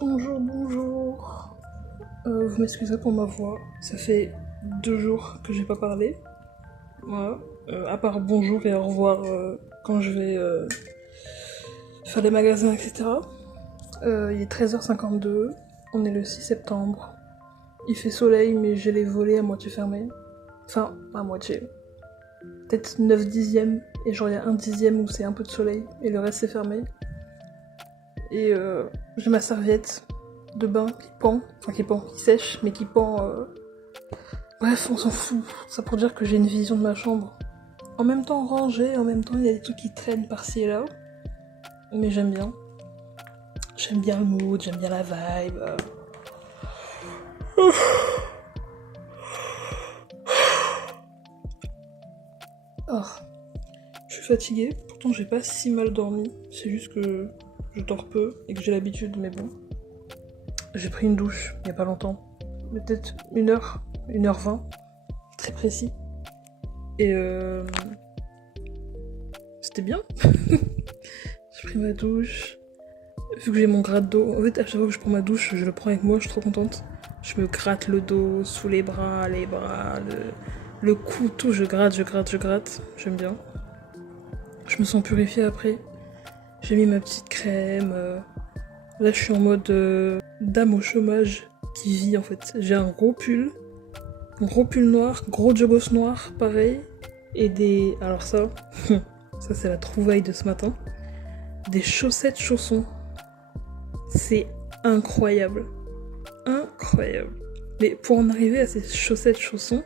Bonjour, bonjour. Vous m'excuserez pour ma voix. Ça fait 2 jours que j'ai pas parlé. Voilà. À part bonjour et au revoir quand je vais faire les magasins, etc. Il est 13h52. On est le 6 septembre. Il fait soleil, mais j'ai les volets à moitié fermés. Enfin, à moitié. Peut-être 9 dixièmes. Et genre, il y a 1 dixième où c'est un peu de soleil. Et le reste, c'est fermé. Et j'ai ma serviette de bain qui pend, qui sèche, mais qui pend. Bref, on s'en fout. Ça pour dire que j'ai une vision de ma chambre. En même temps rangée, en même temps il y a des trucs qui traînent par-ci et là. Mais j'aime bien. J'aime bien le mood, j'aime bien la vibe. Oh, je suis fatiguée, pourtant j'ai pas si mal dormi. C'est juste que je dors peu et que j'ai l'habitude, mais bon. J'ai pris une douche il y a pas longtemps. Peut-être 1h, 1h20. Très précis. Et c'était bien. J'ai pris ma douche. Vu que j'ai mon gratte d'eau, en fait à chaque fois que je prends ma douche, je le prends avec moi, je suis trop contente. Je me gratte le dos, sous les bras, le cou, tout, je gratte. J'aime bien. Je me sens purifiée après. J'ai mis ma petite crème. Là je suis en mode dame au chômage qui vit en fait. J'ai un gros pull noir, gros joggos noir, pareil. Et des... Alors ça, ça c'est la trouvaille de ce matin. Des chaussettes chaussons. C'est incroyable. Incroyable. Mais pour en arriver à ces chaussettes chaussons,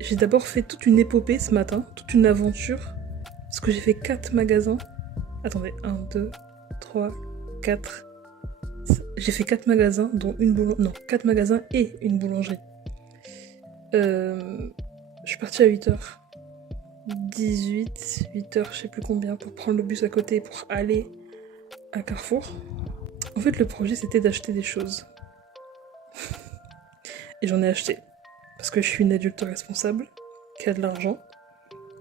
j'ai d'abord fait toute une épopée ce matin, toute une aventure. Parce que j'ai fait 4 magasins. Attendez, 1, 2, 3, 4. J'ai fait 4 magasins, dont une boulangerie. Non, 4 magasins et une boulangerie. Je suis partie à 8h. 8h, je sais plus combien, pour prendre le bus à côté pour aller à Carrefour. En fait, le projet, c'était d'acheter des choses. Et j'en ai acheté. Parce que je suis une adulte responsable, qui a de l'argent,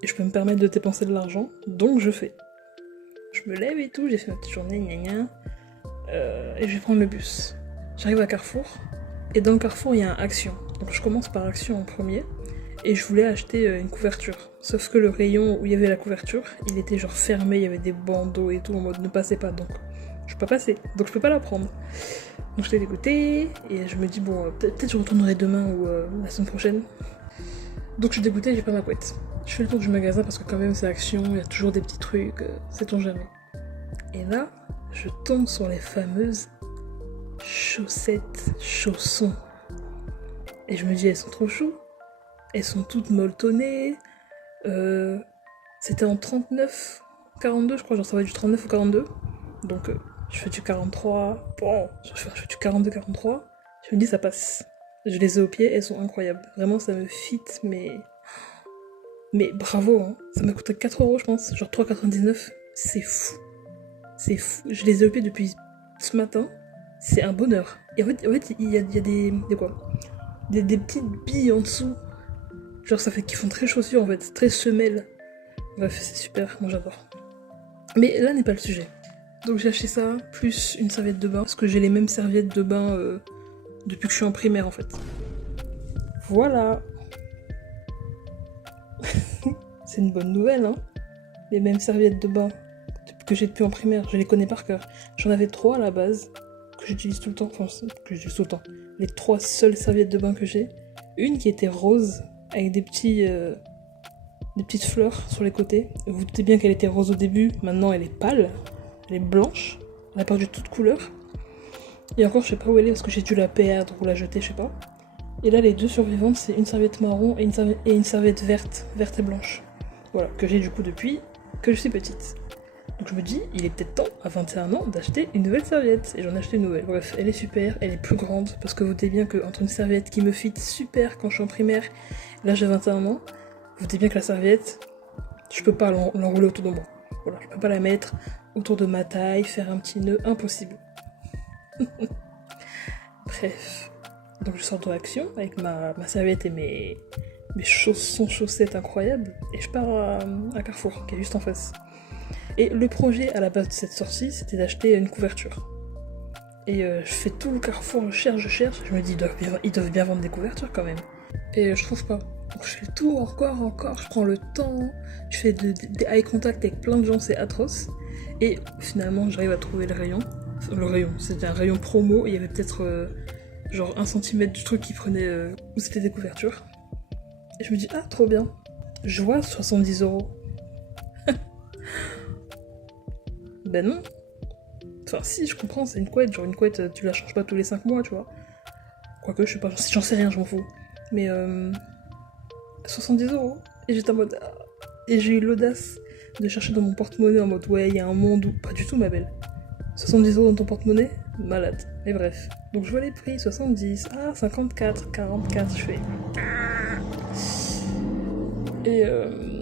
et je peux me permettre de dépenser de l'argent, donc je fais. Je me lève et tout, j'ai fait ma petite journée, et je vais prendre le bus. J'arrive à Carrefour, et dans le Carrefour, il y a un Action. Donc je commence par Action en premier, et je voulais acheter une couverture. Sauf que le rayon où il y avait la couverture, il était genre fermé, il y avait des bandeaux et tout, en mode ne passez pas, donc je peux pas passer, donc je peux pas la prendre. Donc j'étais dégoûtée, et je me dis bon, peut-être je retournerai demain ou la semaine prochaine. Donc je suis dégoûtée, j'ai pas ma couette. Je fais le tour du magasin parce que quand même c'est Action, il y a toujours des petits trucs, sait-on jamais. Et là, je tombe sur les fameuses chaussettes chaussons. Et je me dis, elles sont trop chou. Elles sont toutes molletonnées. C'était en 39, 42, je crois, genre ça va du 39 au 42. Donc je fais du 43. Bon, je fais du 42, 43. Je me dis, ça passe. Je les ai aux pieds, elles sont incroyables. Vraiment, ça me fit, mais bravo, hein. Ça m'a coûté 4€, je pense, genre 3,99€. C'est fou. C'est fou. Je les ai aux pieds depuis ce matin. C'est un bonheur. Et en fait il y a des quoi des petites billes en dessous. Genre ça fait qu'ils font très chaussures en fait, très semelles. Bref, c'est super, moi j'adore. Mais là n'est pas le sujet. Donc j'ai acheté ça, plus une serviette de bain, parce que j'ai les mêmes serviettes de bain depuis que je suis en primaire en fait. Voilà. C'est une bonne nouvelle, hein. Les mêmes serviettes de bain que j'ai depuis en primaire, je les connais par cœur. J'en avais 3 à la base, que j'utilise tout le temps, enfin que j'utilise tout le temps. Les 3 seules serviettes de bain que j'ai. Une qui était rose, avec des petites fleurs sur les côtés. Vous vous doutez bien qu'elle était rose au début, maintenant elle est pâle, elle est blanche, elle a perdu toute couleur. Et encore je sais pas où elle est parce que j'ai dû la perdre ou la jeter, je sais pas. Et là les 2 survivantes, c'est une serviette marron et une serviette verte et blanche. Voilà, que j'ai du coup depuis que je suis petite. Donc je me dis, il est peut-être temps, à 21 ans, d'acheter une nouvelle serviette. Et j'en ai acheté une nouvelle. Bref, elle est super, elle est plus grande, parce que vous doutez bien qu'entre une serviette qui me fit super quand je suis en primaire, là j'ai 21 ans, vous doutez bien que la serviette, je peux pas l'enrouler autour de moi. Voilà, je peux pas la mettre autour de ma taille, faire un petit nœud, impossible. Bref. Donc je sors de l'action avec ma serviette et mes chaussettes incroyables, et je pars à Carrefour, qui est juste en face. Et le projet à la base de cette sortie, c'était d'acheter une couverture. Et je fais tout le carrefour, je cherche. Je me dis, ils doivent bien vendre des couvertures quand même. Et je trouve pas. Donc je fais le tour encore, je prends le temps. Je fais des eye contact avec plein de gens, c'est atroce. Et finalement, j'arrive à trouver le rayon. Enfin, le rayon, c'était un rayon promo. Et il y avait peut-être genre 1 cm du truc qui prenait où c'était des couvertures. Et je me dis, ah, trop bien. Je vois 70€. Ben non. Enfin, si, je comprends, c'est une couette. Genre, une couette, tu la changes pas tous les 5 mois, tu vois. Quoique, je sais pas, j'en sais rien, je m'en fous. Mais 70€. Et j'étais en mode. Ah. Et j'ai eu l'audace de chercher dans mon porte-monnaie en mode, ouais, il y a un monde où. Pas du tout, ma belle. 70€ dans ton porte-monnaie, malade. Mais bref. Donc je vois les prix, 70, 54, 44, je fais. Et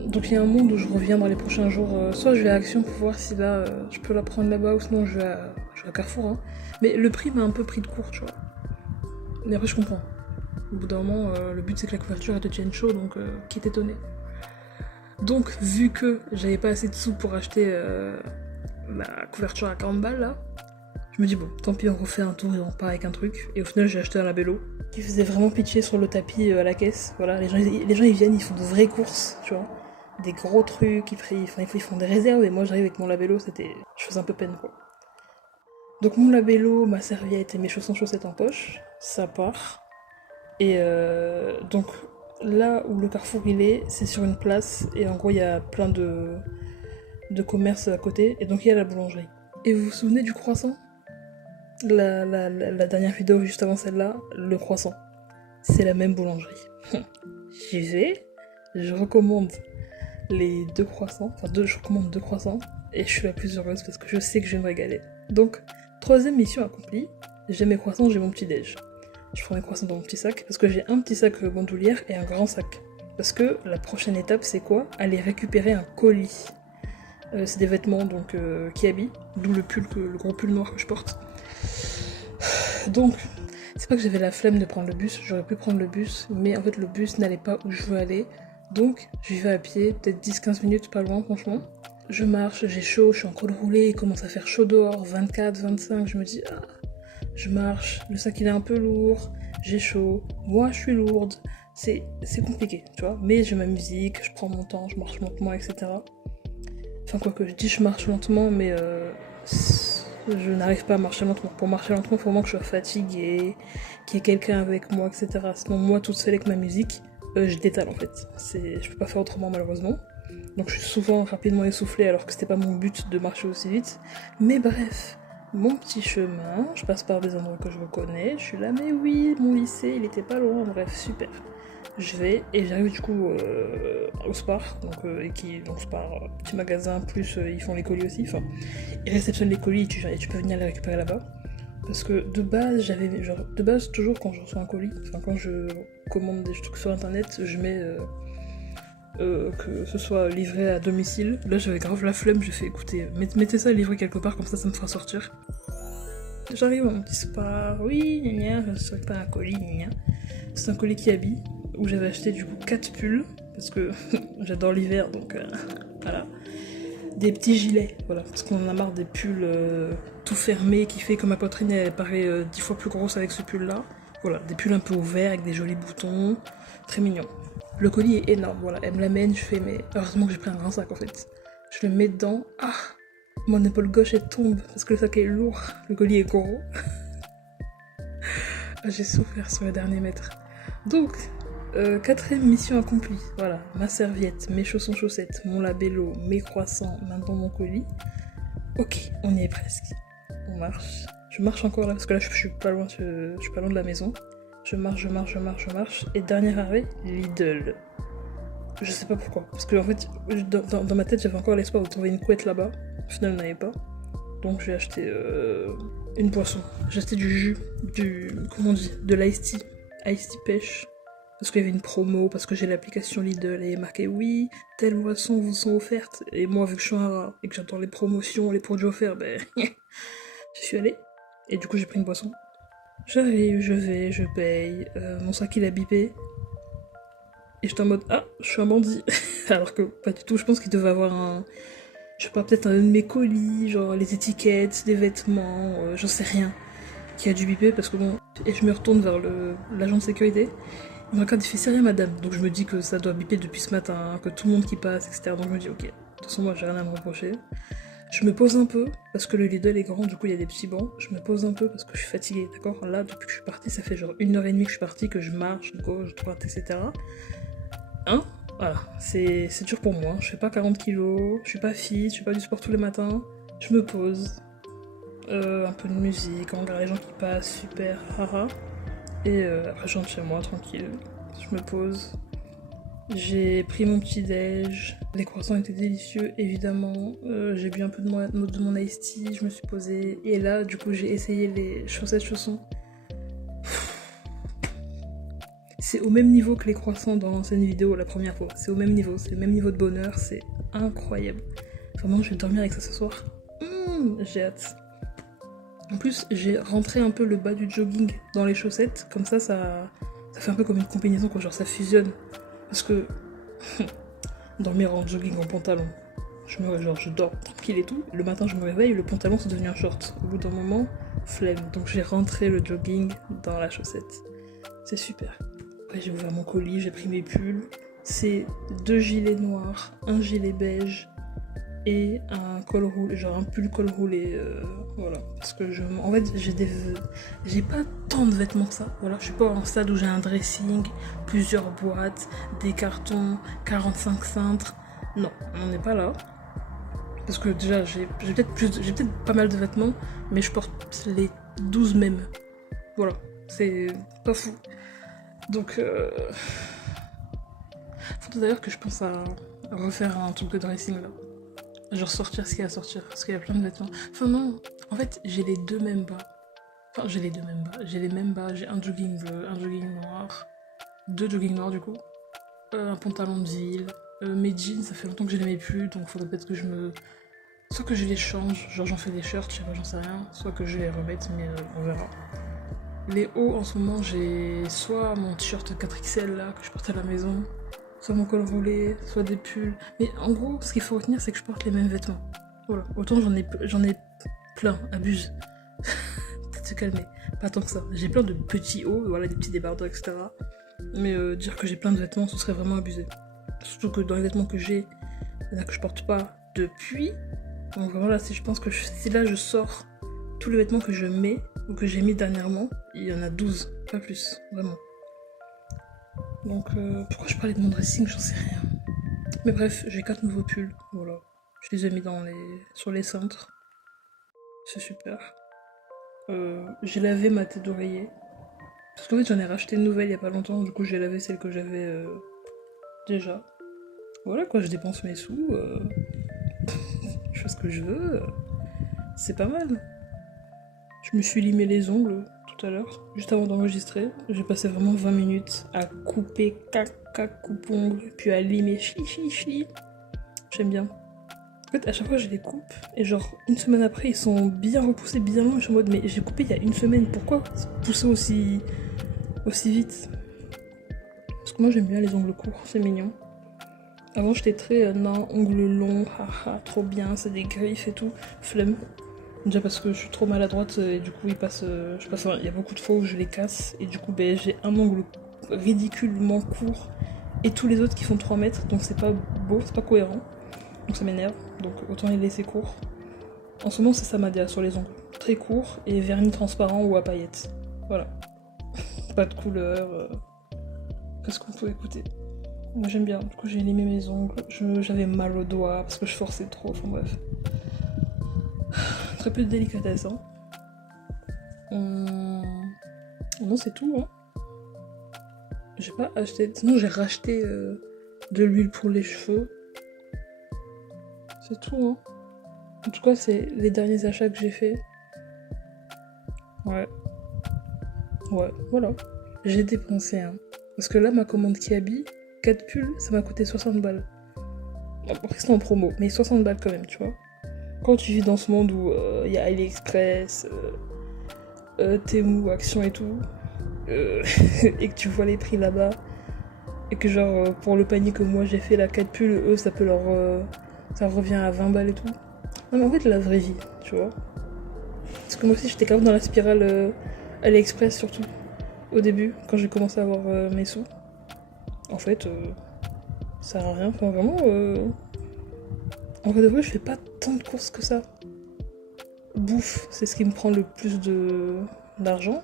donc il y a un monde où je reviens dans les prochains jours. Soit je vais à Action pour voir si là je peux la prendre là-bas, ou sinon je vais à Carrefour. Hein. Mais le prix m'a un peu pris de court, tu vois. Mais après je comprends. Au bout d'un moment, le but c'est que la couverture elle te tienne chaud, donc qui est étonné. Donc vu que j'avais pas assez de sous pour acheter la couverture à 40 balles là, je me dis bon, tant pis, on refait un tour et on repart avec un truc. Et au final, j'ai acheté un labello qui faisait vraiment pitcher sur le tapis à la caisse. Voilà, les gens ils viennent, ils font de vraies courses, tu vois. Des gros trucs, ils font des réserves. Et moi, j'arrive avec mon labello, je faisais un peu peine quoi. Donc, mon labello, ma serviette et mes chaussons chaussettes en poche, ça part. Et donc, là où le carrefour il est, c'est sur une place. Et en gros, il y a plein de commerces à côté. Et donc, il y a la boulangerie. Et vous vous souvenez du croissant ? La dernière vidéo juste avant celle-là, le croissant. C'est la même boulangerie. J'y vais, je recommande les 2 croissants, je recommande 2 croissants, et je suis la plus heureuse parce que je sais que je vais me régaler. Donc, 3ème mission accomplie, j'ai mes croissants, j'ai mon petit déj. Je prends mes croissants dans mon petit sac, parce que j'ai un petit sac bandoulière et un grand sac. Parce que la prochaine étape, c'est quoi ? Aller récupérer un colis. C'est des vêtements donc qui habillent, d'où le gros pull noir que je porte. Donc, c'est pas que j'avais la flemme de prendre le bus, j'aurais pu prendre le bus, mais en fait le bus n'allait pas où je veux aller, donc j'y vais à pied, peut-être 10-15 minutes, pas loin franchement. Je marche, j'ai chaud, je suis en col roulé, il commence à faire chaud dehors, 24, 25, je me dis ah, je marche, le sac il est un peu lourd, j'ai chaud, moi je suis lourde, c'est compliqué, tu vois, mais j'ai ma musique, je prends mon temps, je marche lentement, etc. Enfin quoi que je dis je marche lentement, mais je n'arrive pas à marcher lentement. Pour marcher lentement, il faut vraiment que je sois fatiguée, qu'il y ait quelqu'un avec moi, etc. Sinon, moi, toute seule avec ma musique, je détale en fait. Je peux pas faire autrement, malheureusement. Donc, je suis souvent rapidement essoufflée alors que c'était pas mon but de marcher aussi vite. Mais bref, mon petit chemin, je passe par des endroits que je reconnais. Je suis là, mais oui, mon lycée, il était pas loin. Bref, super. Je vais et j'arrive du coup au Spar, donc Spar, petit magasin, plus ils font les colis aussi, enfin ils réceptionnent les colis et tu peux venir les récupérer là-bas. Parce que de base, toujours quand je reçois un colis, enfin quand je commande des trucs sur internet, je mets que ce soit livré à domicile. Là j'avais grave la flemme, j'ai fait écoutez, mettez ça livré quelque part, comme ça me fera sortir. J'arrive à mon petit Spar, oui, gna gna, je ne serai pas un colis, gna gna. C'est un colis qui habille, où j'avais acheté du coup 4 pulls, parce que j'adore l'hiver, donc voilà. Des petits gilets, voilà, parce qu'on en a marre des pulls tout fermés, qui fait que ma poitrine elle paraît 10 fois plus grosse avec ce pull-là. Voilà, des pulls un peu ouverts, avec des jolis boutons, très mignon. Le colis est énorme, voilà, elle me l'amène, je fais, mais heureusement que j'ai pris un grand sac en fait. Je le mets dedans, ah, mon épaule gauche elle tombe, parce que le sac est lourd, le colis est gros. Ah, j'ai souffert sur les derniers mètres. Donc, 4ème mission accomplie. Voilà, ma serviette, mes chaussons chaussettes, mon labello, mes croissants, maintenant mon colis. Ok, on y est presque. On marche. Je marche encore là, parce que là je suis pas loin de la maison. Je marche. Et dernier arrêt, Lidl. Je sais pas pourquoi. Parce que en fait, dans ma tête, j'avais encore l'espoir de trouver une couette là-bas. Au final, il n'y en avait pas. Donc j'ai acheté une boisson. J'ai acheté du jus, comment on dit, de l'ice tea pêche. Parce qu'il y avait une promo, parce que j'ai l'application Lidl et il est marqué oui, telles boissons vous sont offertes. Et moi, vu que je suis un rat et que j'attends les promotions, les produits offerts, ben j'y suis allée. Et du coup, j'ai pris une boisson. J'arrive, je paye, mon sac il a bipé. Et j'étais en mode ah, je suis un bandit. Alors que pas du tout, je pense qu'il devait avoir je sais pas, peut-être un de mes colis, genre les étiquettes, des vêtements, j'en sais rien. qui a dû biper parce que bon, et je me retourne vers l'agent de sécurité. Il me regarde, il fait c'est rien madame. Donc je me dis que ça doit biper depuis ce matin, que tout le monde qui passe, etc. Donc je me dis ok, de toute façon moi j'ai rien à me reprocher. Je me pose un peu parce que le Lidl est grand, du coup il y a des petits bancs. Je me pose un peu parce que je suis fatiguée, d'accord. Là depuis que je suis partie, ça fait genre 1h30 que je suis partie, que je marche, de gauche, de droite, etc. Hein? Voilà, c'est dur pour moi. Je fais pas 40 kilos, je suis pas fit, je fais pas du sport tous les matins. Je me pose, un peu de musique, on regarde les gens qui passent, super, haha. Et après je rentre chez moi tranquille, je me pose. J'ai pris mon petit déj, les croissants étaient délicieux évidemment, j'ai bu un peu de mon iced tea, je me suis posée et là du coup j'ai essayé les chaussettes chaussons. C'est au même niveau que les croissants dans l'ancienne vidéo la première fois, c'est au même niveau, c'est le même niveau de bonheur, c'est incroyable. Vraiment je vais dormir avec ça ce soir, j'ai hâte. En plus, j'ai rentré un peu le bas du jogging dans les chaussettes, comme ça fait un peu comme une combinaison, quoi, genre ça fusionne. Parce que dormir en jogging, en pantalon, je dors tranquille et tout. Le matin, je me réveille, le pantalon c'est devenu un short. Au bout d'un moment, flemme. Donc j'ai rentré le jogging dans la chaussette. C'est super. Après, j'ai ouvert mon colis, j'ai pris mes pulls. C'est 2 gilets noirs, un gilet beige et un col roulé, genre un pull col roulé, voilà. Parce que en fait, j'ai pas tant de vêtements que ça, voilà. Je suis pas en stade où j'ai un dressing, plusieurs boîtes, des cartons, 45 cintres. Non, on n'est pas là. Parce que déjà, j'ai peut-être pas mal de vêtements, mais je porte les 12 mêmes. Voilà, c'est pas fou. Donc, faut d'ailleurs que je pense à refaire un truc de dressing là. Genre sortir ce qu'il y a à sortir, parce qu'il y a plein de vêtements. Enfin non, en fait j'ai les deux mêmes bas. Enfin j'ai les mêmes bas, j'ai un jogging bleu, un jogging noir, 2 jogging noirs du coup, un pantalon de ville, mes jeans ça fait longtemps que je les mets plus, donc faudrait peut-être que je me... Soit que je les change, genre j'en fais des shirts, je sais pas, j'en sais rien, soit que je les remette, mais on verra. Les hauts en ce moment j'ai soit mon t-shirt 4XL là que je porte à la maison, soit mon col roulé, soit des pulls. Mais en gros, ce qu'il faut retenir, c'est que je porte les mêmes vêtements. Voilà. Autant j'en ai plein, abuse. Peut-être se calmer. Pas tant que ça. J'ai plein de petits hauts, voilà, des petits débardeurs, etc. Mais dire que j'ai plein de vêtements, ce serait vraiment abusé. Surtout que dans les vêtements que j'ai, il y en a que je porte pas depuis. Donc vraiment là, si je pense que si là je sors tous les vêtements que je mets, ou que j'ai mis dernièrement, il y en a 12, pas plus, vraiment. Donc pourquoi je parlais de mon dressing, j'en sais rien. Mais bref, j'ai 4 nouveaux pulls, voilà. Je les ai mis sur les cintres. C'est super. J'ai lavé ma tête d'oreiller. Parce qu'en fait j'en ai racheté une nouvelle il y a pas longtemps, du coup j'ai lavé celle que j'avais déjà. Voilà quoi, je dépense mes sous, je fais ce que je veux. C'est pas mal. Je me suis limé les ongles tout à l'heure, juste avant d'enregistrer. J'ai passé vraiment 20 minutes à couper caca coupe-ongles, puis à limer chi. J'aime bien. En fait, à chaque fois, je les coupe, et genre, une semaine après, ils sont bien repoussés, bien longs. Je suis en mode, mais j'ai coupé il y a une semaine, pourquoi pousser aussi vite? Parce que moi, j'aime bien les ongles courts, c'est mignon. Avant, j'étais très, non, ongles longs, haha, trop bien, c'est des griffes et tout. Flemme. Déjà parce que je suis trop maladroite et du coup il y a beaucoup de fois où je les casse et du coup j'ai un ongle ridiculement court et tous les autres qui font 3 mètres, donc c'est pas beau, c'est pas cohérent, donc ça m'énerve, donc autant les laisser courts. En ce moment c'est ça ma DA sur les ongles, très courts et vernis transparent ou à paillettes, voilà. Pas de couleur, qu'est-ce qu'on peut écouter? Moi j'aime bien, du coup j'ai limé mes ongles, j'avais mal aux doigts parce que je forçais trop, enfin bref. Très peu de délicatesse, hein. Non, c'est tout, hein. J'ai pas acheté... Sinon, j'ai racheté de l'huile pour les cheveux. C'est tout, hein. En tout cas, c'est les derniers achats que j'ai fait. Ouais, voilà. J'ai dépensé, hein. Parce que là, ma commande Kiabi, 4 pulls, ça m'a coûté 60 balles. Après, c'est en promo, mais 60 balles quand même, tu vois. Quand tu vis dans ce monde où il y a AliExpress, Temu, Action et tout, et que tu vois les prix là-bas, et que genre pour le panier que moi j'ai fait, la 4 pulls, eux ça peut ça revient à 20 balles et tout. Non mais en fait la vraie vie, tu vois. Parce que moi aussi j'étais quand même dans la spirale AliExpress surtout. Au début, quand j'ai commencé à avoir mes sous. En fait, ça sert à rien. Enfin vraiment, en vrai de vrai, je fais pas tant de courses que ça. Bouffe, c'est ce qui me prend le plus d'argent.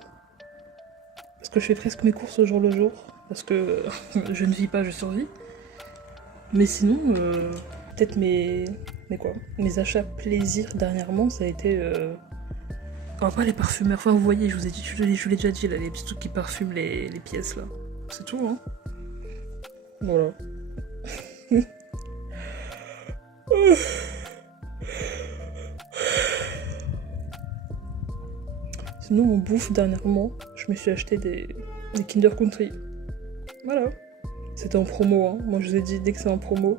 Parce que je fais presque mes courses au jour le jour. Parce que je ne vis pas, je survis. Mais sinon, peut-être mes achats plaisir dernièrement, ça a été... Enfin, pas les parfumeurs. Enfin, vous voyez, je vous l'ai déjà dit, là, les petits trucs qui parfument les pièces, là. C'est tout, hein. Voilà. Sinon, en bouffe, dernièrement, je me suis acheté des Kinder Country. Voilà. C'était en promo, hein. Moi, je vous ai dit, dès que c'est en promo,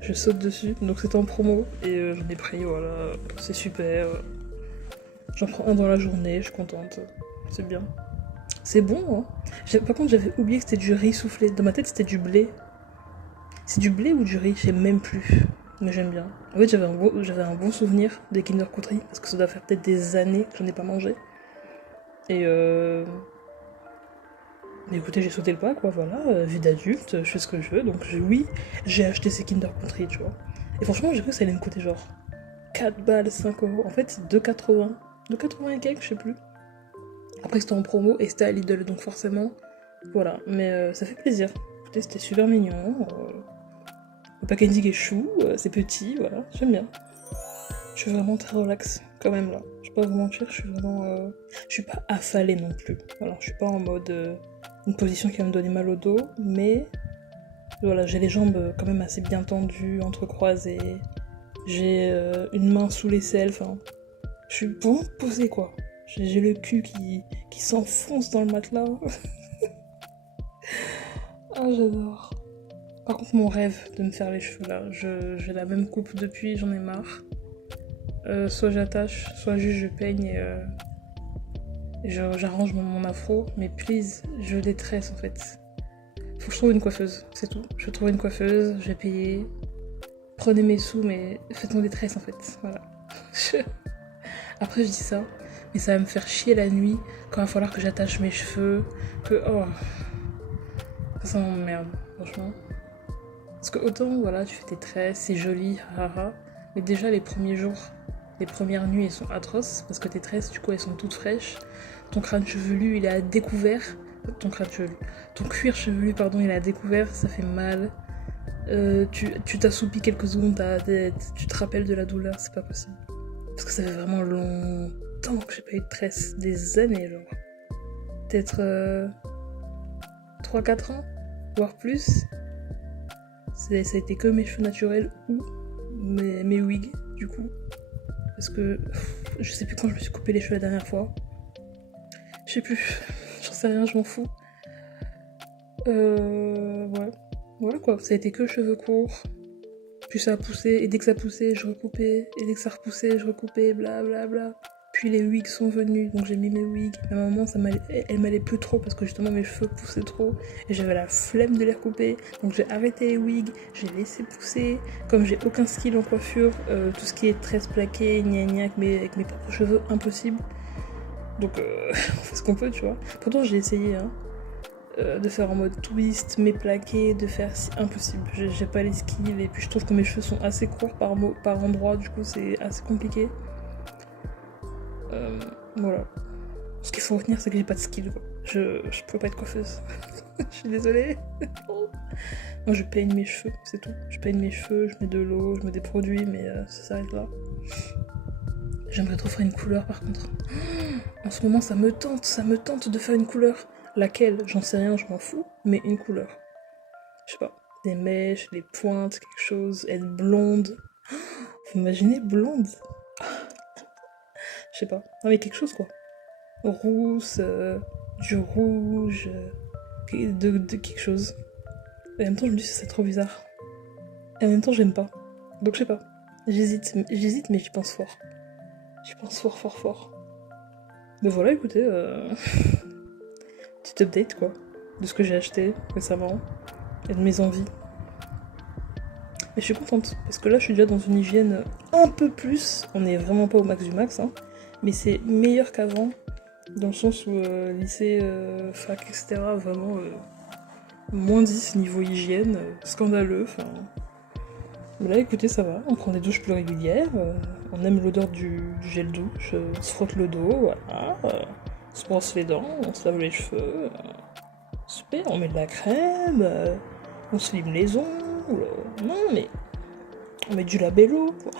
je saute dessus. Donc, c'était en promo. Et j'en ai pris, voilà. C'est super. J'en prends un dans la journée, je suis contente. C'est bien. C'est bon, hein. Par contre, j'avais oublié que c'était du riz soufflé. Dans ma tête, c'était du blé. C'est du blé ou du riz? Je sais même plus. Mais j'aime bien. En fait, j'avais un bon souvenir des Kinder Country. Parce que ça doit faire peut-être des années que j'en ai pas mangé. Et mais écoutez, j'ai sauté le pas, quoi, voilà. Vie d'adulte, je fais ce que je veux. Donc, oui, j'ai acheté ces Kinder Country, tu vois. Et franchement, j'ai cru que ça allait me coûter genre 4 balles, 5 euros. En fait, c'est 2,80. 2,80 et quelques, je sais plus. Après, c'était en promo et c'était à Lidl, donc forcément, voilà. Mais ça fait plaisir. Écoutez, c'était super mignon. Le packaging est chou, c'est petit, voilà, j'aime bien. Je suis vraiment très relax, quand même, là. Je vais pas vous mentir, je suis vraiment... Je suis pas affalée non plus. Voilà, je suis pas en mode... une position qui va me donner mal au dos, mais... Voilà, j'ai les jambes quand même assez bien tendues, entrecroisées. J'ai une main sous l'aisselle, enfin... Je suis bon posée, quoi. J'ai le cul qui s'enfonce dans le matelas. Ah, j'adore. Par contre, mon rêve de me faire les cheveux là, j'ai la même coupe depuis, j'en ai marre. Soit j'attache, soit juste je peigne et j'arrange mon afro. Mais please, je les tresse en fait. Faut que je trouve une coiffeuse, c'est tout. Je vais trouver une coiffeuse, je vais payer. Prenez mes sous, mais faites-moi des tresses en fait. Voilà. Après, je dis ça, mais ça va me faire chier la nuit quand il va falloir que j'attache mes cheveux. Oh. Ça m'emmerde, franchement. Parce que autant, voilà, tu fais tes tresses, c'est joli, haha. Mais déjà, les premiers jours, les premières nuits, elles sont atroces. Parce que tes tresses, du coup, elles sont toutes fraîches. Ton crâne chevelu, il est à découvert. Ton cuir chevelu, pardon, il est à découvert, ça fait mal. Tu t'assoupis quelques secondes, tu te rappelles de la douleur, c'est pas possible. Parce que ça fait vraiment longtemps que j'ai pas eu de tresse. Des années, genre. Peut-être 3-4 ans, voire plus. Ça a été que mes cheveux naturels ou mes wigs, du coup. Parce que je sais plus quand je me suis coupé les cheveux la dernière fois. Je sais plus. J'en sais rien, je m'en fous. Ouais. Voilà quoi. Ça a été que cheveux courts. Puis ça a poussé. Et dès que ça poussait, je recoupais. Et dès que ça repoussait, je recoupais. Blablabla. Bla bla. Puis les wigs sont venus, donc j'ai mis mes wigs. Ma maman, elle m'allait plus trop parce que justement mes cheveux poussaient trop et j'avais la flemme de les recouper. Donc j'ai arrêté les wigs, j'ai laissé pousser. Comme j'ai aucun skill en coiffure, tout ce qui est tresse plaquée, gna gna, avec mes propres cheveux, impossible. Donc on fait ce qu'on peut, tu vois. Pourtant j'ai essayé de faire en mode twist, mais plaqué, de faire impossible. J'ai pas les skills et puis je trouve que mes cheveux sont assez courts par endroit, du coup c'est assez compliqué. Voilà. Ce qu'il faut retenir, c'est que j'ai pas de skill, quoi. Je peux pas être coiffeuse. Je suis désolée. Moi, je peigne mes cheveux, c'est tout. Je peigne mes cheveux, je mets de l'eau, je mets des produits, mais ça s'arrête là. J'aimerais trop faire une couleur, par contre. En ce moment, ça me tente de faire une couleur. Laquelle? J'en sais rien, je m'en fous, mais une couleur. Je sais pas, des mèches, des pointes, quelque chose, être blonde. Vous imaginez blonde? Je sais pas. Non mais quelque chose quoi. Rousse, du rouge, de quelque chose. Et en même temps je me dis que c'est trop bizarre. Et en même temps j'aime pas. Donc je sais pas. J'hésite mais j'y pense fort. J'y pense fort. Mais voilà écoutez, petite update quoi. De ce que j'ai acheté récemment. Et de mes envies. Mais je suis contente, parce que là je suis déjà dans une hygiène un peu plus, on est vraiment pas au max du max, hein, mais c'est meilleur qu'avant, dans le sens où lycée, fac, etc., vraiment moins 10 niveau hygiène, scandaleux, enfin... Mais là écoutez ça va, on prend des douches plus régulières, on aime l'odeur du gel douche, on se frotte le dos, voilà, on se brosse les dents, on se lave les cheveux, super, on met de la crème, on se lime les ongles, non mais on met du labello, quoi.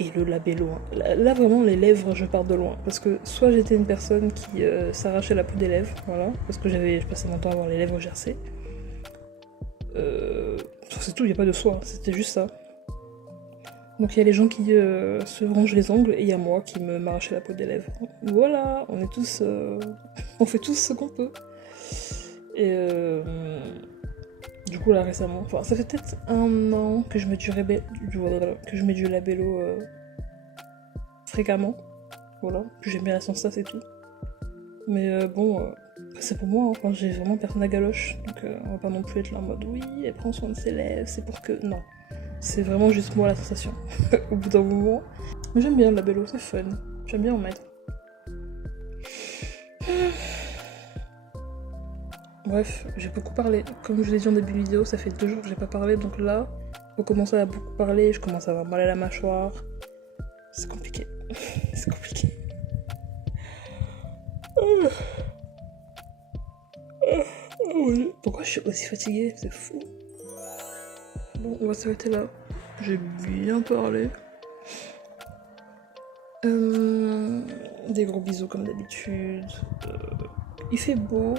Et le labello, hein. Là vraiment les lèvres je pars de loin, parce que soit j'étais une personne qui s'arrachait la peau des lèvres, voilà, parce que je passais mon temps à avoir les lèvres gercées. C'est tout, il n'y a pas de soit, c'était juste ça. Donc il y a les gens qui se rongent les ongles et il y a moi qui m'arrachais la peau des lèvres. Voilà, on est tous, on fait tous ce qu'on peut. Et du coup là récemment, enfin ça fait peut-être 1 an que je mets du labello fréquemment. Voilà, puis j'aime bien la sensation et tout. Mais bon, c'est pour moi, hein. Enfin j'ai vraiment personne à galoche, donc on va pas non plus être là en mode oui, elle prend soin de ses lèvres, c'est pour que... Non. C'est vraiment juste moi la sensation, au bout d'un moment. Mais j'aime bien le labello, c'est fun. J'aime bien en mettre. Bref, j'ai beaucoup parlé. Comme je l'ai dit en début de vidéo, ça fait 2 jours que j'ai pas parlé, donc là, faut commencer à beaucoup parler, je commence à avoir mal à la mâchoire. C'est compliqué. C'est compliqué. Pourquoi je suis aussi fatiguée? C'est fou. Bon, on va s'arrêter là. J'ai bien parlé. Des gros bisous comme d'habitude. Il fait beau.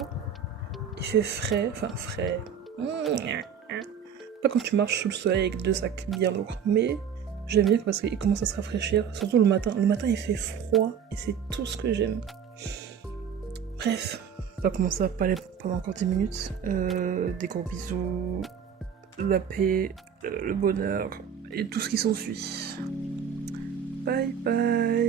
Il fait frais. Enfin, frais. Pas quand tu marches sous le soleil avec 2 sacs bien lourds. Mais j'aime bien parce qu'il commence à se rafraîchir. Surtout le matin. Le matin, il fait froid. Et c'est tout ce que j'aime. Bref. On va commencer à parler pendant encore 10 minutes. Des gros bisous. La paix. Le bonheur. Et tout ce qui s'ensuit. Bye bye.